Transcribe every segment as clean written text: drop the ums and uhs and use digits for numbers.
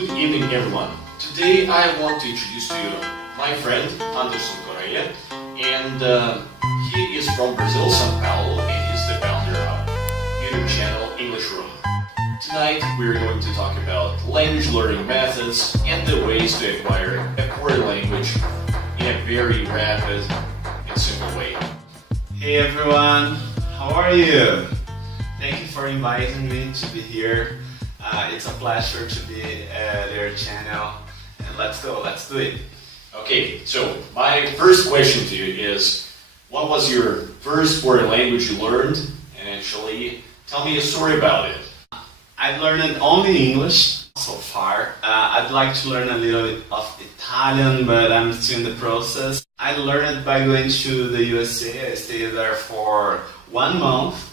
Good evening, everyone. Today I want to introduce to you my friend Corrêa, and he is from Brazil, São Paulo, and he's the founder of YouTube channel English Room. Tonight we're going to talk about language learning methods and the ways to acquire a foreign language in a very rapid and simple way. Hey everyone, how are you? Thank you for inviting me to be here. It's a pleasure to be at your channel, and let's go, let's do it. Okay, so my first question to you is, what was your first foreign language you learned? And actually, tell me a story about it. I've learned only English so far. I'd like to learn a little bit of Italian, but I'm still in the process. I learned it by going to the USA. I stayed there for 1 month.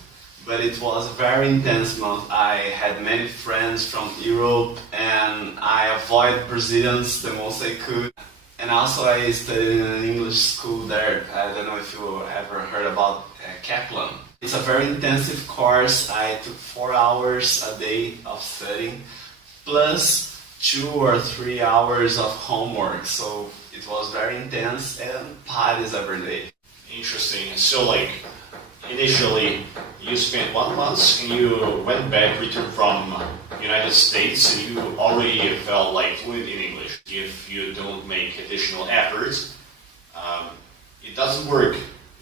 But it was a very intense month. I had many friends from Europe and I avoided Brazilians the most I could. And also I studied in an English school there. I don't know if you ever heard about Kaplan. It's a very intensive course. I took 4 hours a day of studying, plus 2 or 3 hours of homework. So it was very intense and parties every day. Interesting. So initially you spent 1 month and you went back, returned from United States, and you already felt like fluent in English. If you don't make additional efforts, it doesn't work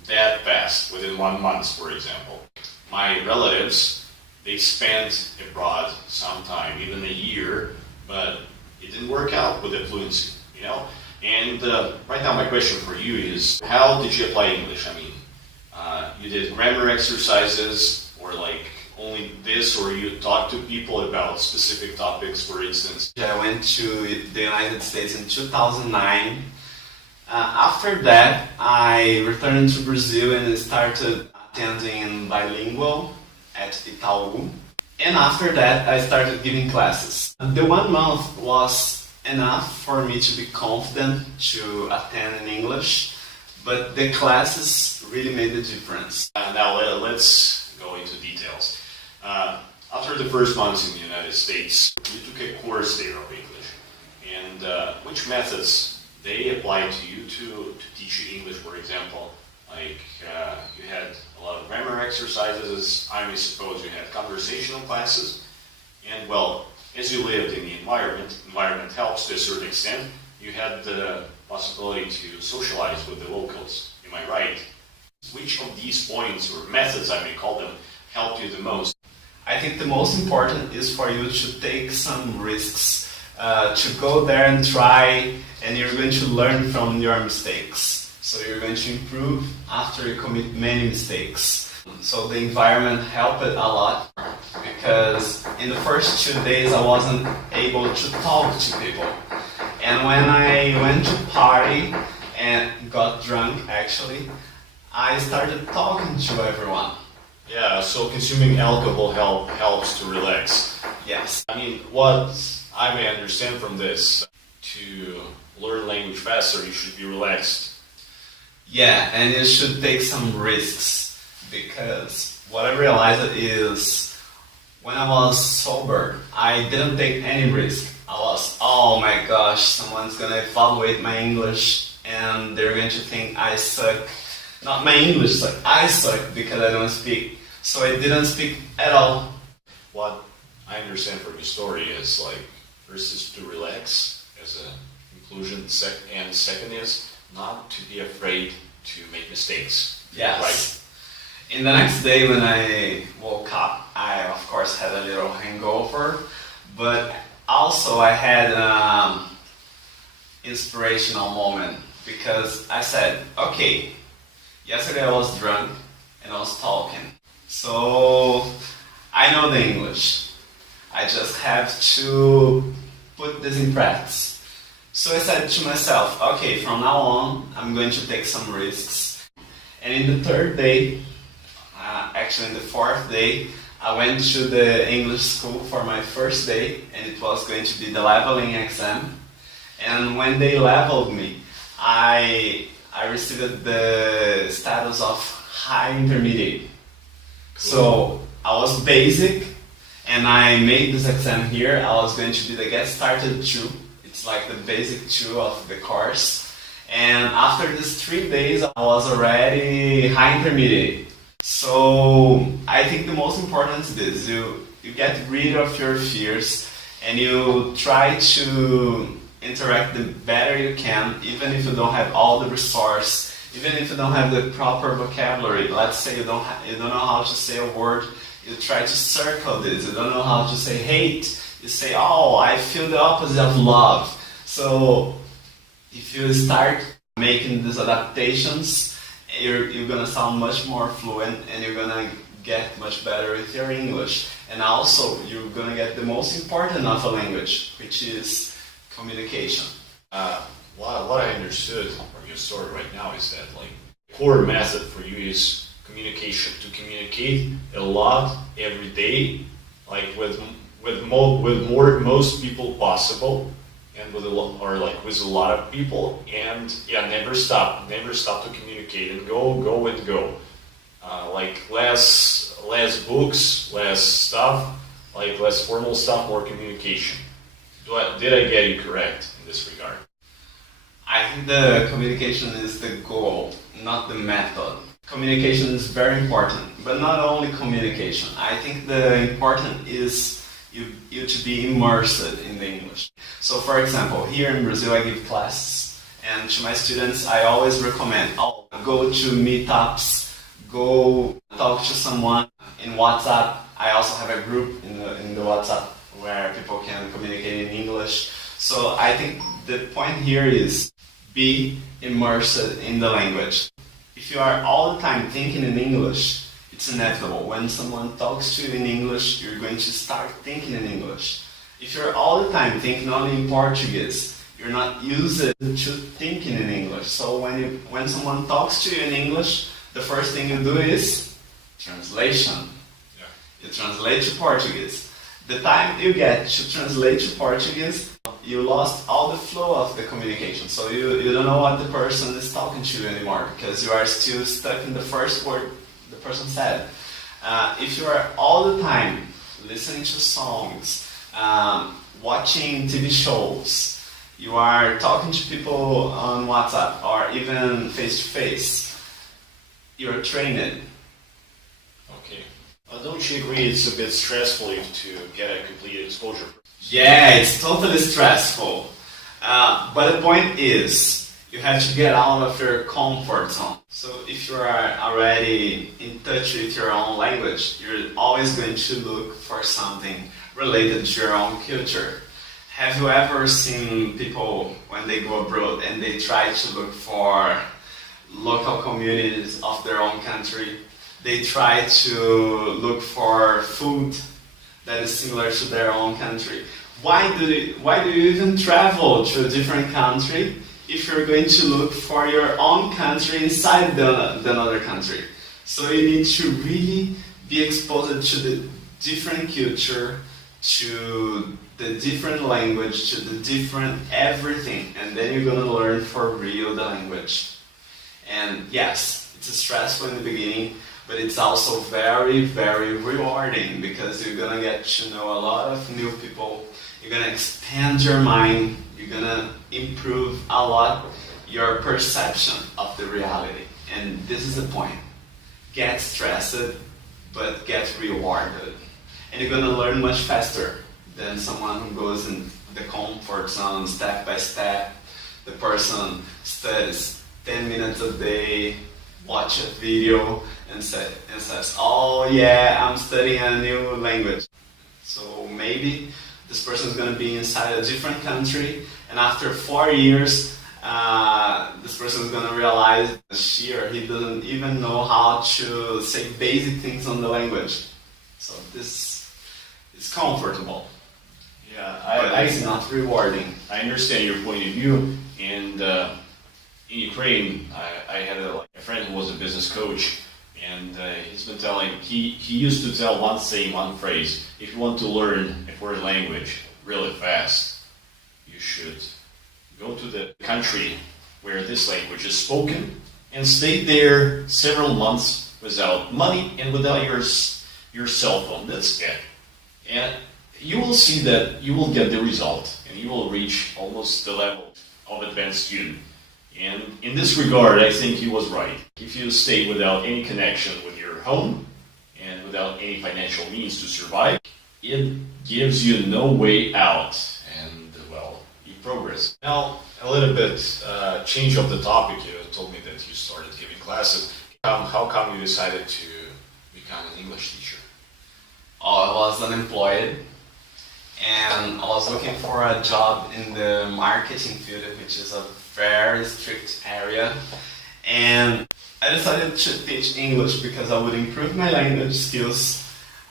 that fast within 1 month, for example. My relatives, they spent abroad sometime, even a year, but it didn't work out with the fluency, you know? And right now my question for you is, how did you apply English? I mean, you did grammar exercises, or only this, or you talked to people about specific topics, for instance? I went to the United States in 2009. After that, I returned to Brazil and started attending bilingual at Itaú. And after that, I started giving classes. The 1 month was enough for me to be confident to attend in English, but the classes really made a difference. Now let's go into details. After the first months in the United States, you took a course there of English. And which methods they applied to you to teach you English, for example? You had a lot of grammar exercises, I may suppose you had conversational classes. And well, as you lived in the environment helps to a certain extent. You had the possibility to socialize with the locals. Am I right? Which of these points, or methods I may call them, helped you the most? I think the most important is for you to take some risks, to go there and try, and you're going to learn from your mistakes. So you're going to improve after you commit many mistakes. So the environment helped a lot, because in the first 2 days I wasn't able to talk to people. And when I went to party and got drunk, actually, I started talking to everyone. Yeah, so consuming alcohol helps to relax. Yes. I mean, what I may understand from this, to learn language faster, you should be relaxed. Yeah, and you should take some risks, because what I realized is, when I was sober, I didn't take any risk. I was, oh my gosh, someone's gonna evaluate my English and they're going to think I suck. Not my English, I suck because I don't speak. So I didn't speak at all. What I understand from your story is first is to relax as a conclusion, and second is not to be afraid to make mistakes. Yes. Right. In the next day when I woke up, I of course had a little hangover, but also I had an inspirational moment, because I said, okay, yesterday I was drunk and I was talking, so I know the English. I just have to put this in practice. So I said to myself, okay, from now on I'm going to take some risks. And in the third day, actually in the fourth day, I went to the English school for my first day, and it was going to be the leveling exam. And when they leveled me, I received the status of high intermediate. Cool. So I was basic, and I made this exam here. I was going to be the Get Started 2. It's like the basic 2 of the course. And after these 3 days, I was already high intermediate. So I think the most important is this. You get rid of your fears and you try to interact the better you can, even if you don't have all the resource, even if you don't have the proper vocabulary. Let's say you don't know how to say a word, you try to circle this. You don't know how to say hate, you say, oh, I feel the opposite of love. So if you start making these adaptations, you're gonna sound much more fluent and you're gonna get much better with your English. And also, you're gonna get the most important of a language, which is communication. What I understood from your story right now is that like core method for you is communication. To communicate a lot every day, like with most people possible, and with a lot of people, and yeah, never stop to communicate and go. Like less books, less stuff, like less formal stuff, more communication. Did I get you correct in this regard? I think the communication is the goal, not the method. Communication is very important, but not only communication. I think the important is you to be immersed in the English. So for example, here in Brazil I give classes, and to my students I always recommend, go to meetups, go talk to someone in WhatsApp. I also have a group in the WhatsApp where people can communicate in English. So I think the point here is be immersed in the language. If you are all the time thinking in English, it's inevitable. When someone talks to you in English, you're going to start thinking in English. If you're all the time thinking only in Portuguese, you're not used to thinking in English. So when someone talks to you in English, the first thing you do is translation. Yeah. You translate to Portuguese. The time you get to translate to Portuguese, you lost all the flow of the communication. So you don't know what the person is talking to you anymore because you are still stuck in the first word the person said. If you are all the time listening to songs, watching TV shows, you are talking to people on WhatsApp or even face-to-face, you're trained. Okay. Don't you agree it's a bit stressful to get a complete exposure? Yeah, it's totally stressful. But the point is, you have to get out of your comfort zone. So if you are already in touch with your own language, you're always going to look for something related to your own culture. Have you ever seen people when they go abroad and they try to look for local communities of their own country? They try to look for food that is similar to their own country. Why do you even travel to a different country if you're going to look for your own country inside the other country? So you need to really be exposed to the different culture, to the different language, to the different everything, and then you're gonna learn for real the language. And yes, it's stressful in the beginning, but it's also very, very rewarding because you're gonna get to know a lot of new people. You're gonna expand your mind. You're gonna improve a lot your perception of the reality. And this is the point. Get stressed, but get rewarded. And you're gonna learn much faster than someone who goes in the comfort zone step by step. The person studies 10 minutes a day, watch a video, and says, oh yeah, I'm studying a new language. So maybe this person is going to be inside a different country, and after 4 years, this person is going to realize she or he doesn't even know how to say basic things on the language. So this is comfortable. Yeah, it's not rewarding. I understand your point of view, and in Ukraine, I had a friend who was a business coach, and he's been telling, he used to tell one phrase: if you want to learn a foreign language really fast, you should go to the country where this language is spoken and stay there several months without money and without your cell phone. That's it. And you will see that you will get the result and you will reach almost the level of advanced student. And in this regard, I think he was right. If you stay without any connection with your home and without any financial means to survive, it gives you no way out. And, well, you progress. Now, a little bit change of the topic. You told me that you started giving classes. How come you decided to become an English teacher? I was unemployed and I was looking for a job in the marketing field, which is a very strict area. And I decided to teach English because I would improve my language skills.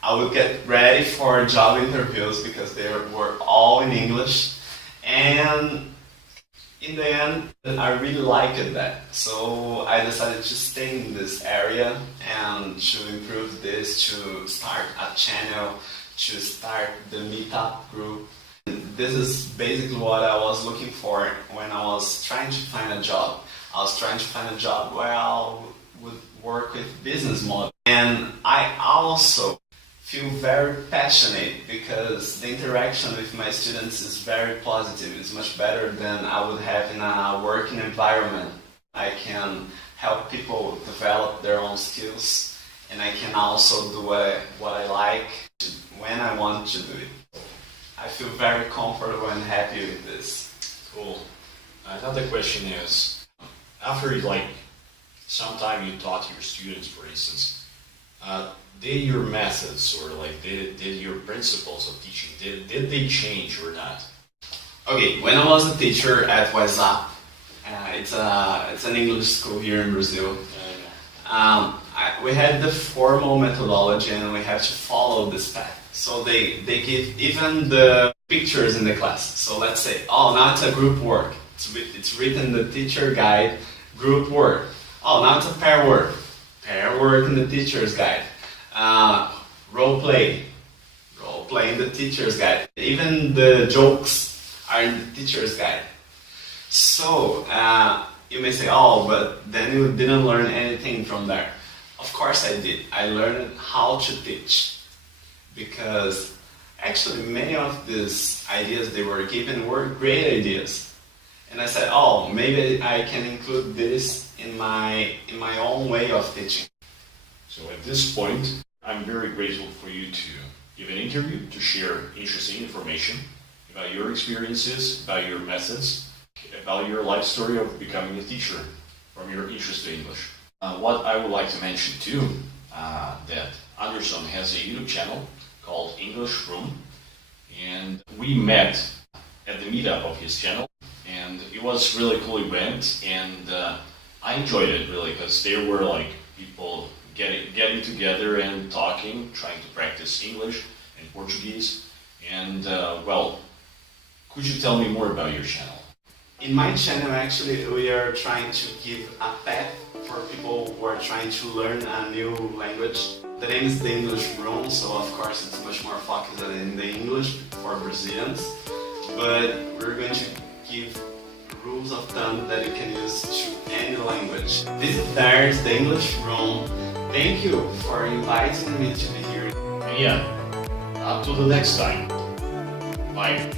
I would get ready for job interviews because they were all in English. And in the end, I really liked that. So I decided to stay in this area and to improve this, to start a channel, to start the Meetup group. This is basically what I was looking for when I was trying to find a job. I was trying to find a job where I would work with business model. And I also feel very passionate because the interaction with my students is very positive. It's much better than I would have in a working environment. I can help people develop their own skills, and I can also do what I like when I want to do it. I feel very comfortable and happy with this. Cool. Another question is, after some time you taught your students, for instance, did your methods or did your principles of teaching, did they change or not? Okay, when I was a teacher at WhatsApp, it's an English school here in Brazil. We had the formal methodology and we had to follow this path. So they give even the pictures in the class. So let's say, now it's a group work. It's written in the teacher guide, group work. Now it's a pair work in the teacher's guide. Role play in the teacher's guide. Even the jokes are in the teacher's guide. So you may say, but then you didn't learn anything from there. Of course I did. I learned how to teach because actually many of these ideas they were given were great ideas. And I said, maybe I can include this in my own way of teaching. So at this point, I'm very grateful for you to give an interview, to share interesting information about your experiences, about your methods, about your life story of becoming a teacher from your interest in English. What I would like to mention too, that Anderson has a YouTube channel called English Room, and we met at the meetup of his channel, and it was really cool event, and I enjoyed it really because there were people getting together and talking, trying to practice English and Portuguese. And could you tell me more about your channel? In my channel, actually, we are trying to give a path for people who are trying to learn a new language. The name is the English Room, so of course it's much more focused in the English for Brazilians. But we're going to give rules of thumb that you can use to any language. Visit there's the English Room. Thank you for inviting me to be here. Yeah, up to the next time. Bye.